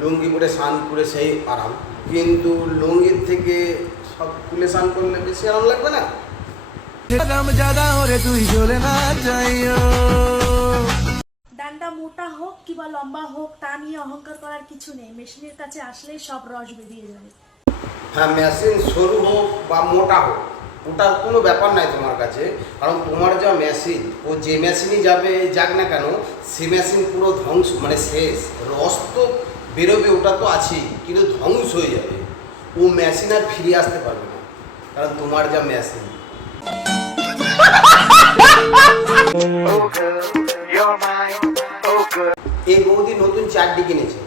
লুঙ্গি পরে স্নান করে সেই আরাম। কিন্তু লুঙ্গির থেকে সব খুলে স্নান করলে বেশি আরাম লাগবে না? ডান্ডা মোটা হোক কিংবা লম্বা হোক তা নিয়ে অহংকার করার কিছু নেই। মেশিনের কাছে আসলেই সব রস বেরিয়ে যাবে। হ্যাঁ মেশিন সরু হোক বা মোটা হোক ওটার কোনো ব্যাপার নাই তোমার কাছে। কারণ তোমার যা মেশিন ও যে মেশিনই যাবে যাক না কেন সে মেশিন পুরো ধ্বংস মানে শেষ। রস তো বেরোবে ওটা তো আছেই কিন্তু ধ্বংস হয়ে যাবে। ও মেশিন আর ফিরে আসতে পারবে না কারণ তোমার যা মেশিন এই বৌদি নতুন চারটি কিনেছে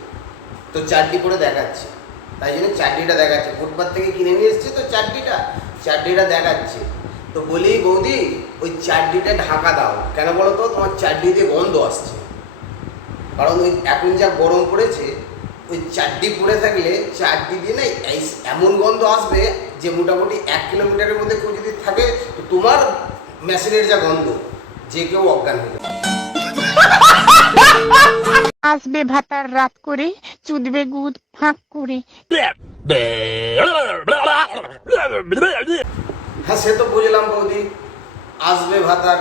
তো চারটি করে দেখাচ্ছে। তাই জন্য চারটিটা দেখাচ্ছে। ফুটপাথ থেকে কিনে নিয়ে এসছে তো চারটিটা চারটিটা দেখাচ্ছে। তো বলি বৌদি ওই চারটিটা ঢাকা দাও। কেন বলো তো? তোমার চারটিতে গন্ধ আসছে। কারণ ওই এখন যা গরম পড়েছে ওই চারটি পরে থাকলে চারটি দিয়ে না এই এমন গন্ধ আসবে যে মোটামুটি এক কিলোমিটারের মধ্যে কেউ যদি থাকে তো তোমার মেশিনের যা গন্ধ যে কেউ অজ্ঞান হয়ে যাবে। আসবে ভাতার রাত করে চুদবে গুদ ফাঁক করে। হ্যাঁ সে তো বুঝলাম বৌদি আসবে ভাতার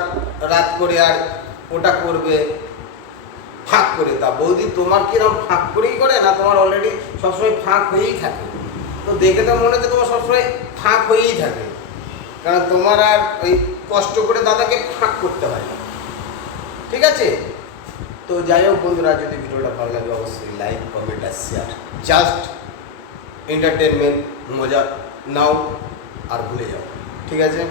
রাত করে আর ওটা করবে। ফাঁক করে। তা বৌদি, তোমার কিরম ফাঁক করেই করে না তোমার অলরেডি সবসময় ফাঁক হয়েই থাকে? তো দেখে তো মনে হচ্ছে তোমার সবসময় ফাঁক হয়েই থাকে। কারণ তোমার আর ওই কষ্ট করে দাদাকে ফাঁক করতে হয় না। ঠিক আছে? তো যাই হোক বন্ধুরা যদি ভিডিওটা ভালো লাগে অবশ্যই লাইক কমেন্ট আর শেয়ার জাস্ট এন্টারটেনমেন্ট মজা। নাও আর ভুলে যাও। ঠিক আছে?